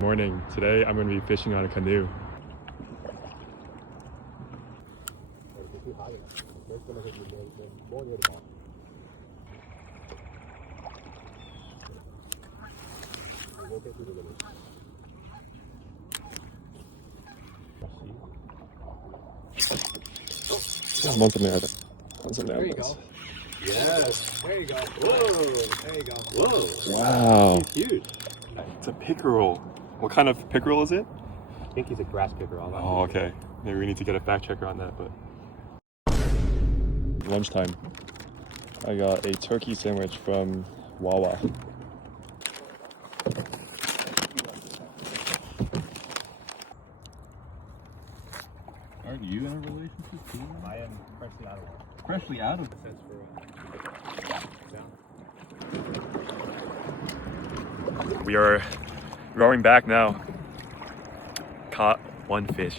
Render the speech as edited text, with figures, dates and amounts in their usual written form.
Morning. Today I'm going to be fishing on a canoe. There you go. Yes. There you go. Whoa. There you go. Whoa. Wow. Huge. It's a pickerel. What kind of pickerel is it? I think he's a grass pickerel. Oh, okay. Maybe we need to get a fact checker on that, but. Lunchtime. I got a turkey sandwich from Wawa. Aren't you in a relationship too? I am freshly out of one. Freshly out of it. We are rowing back now. Caught one fish.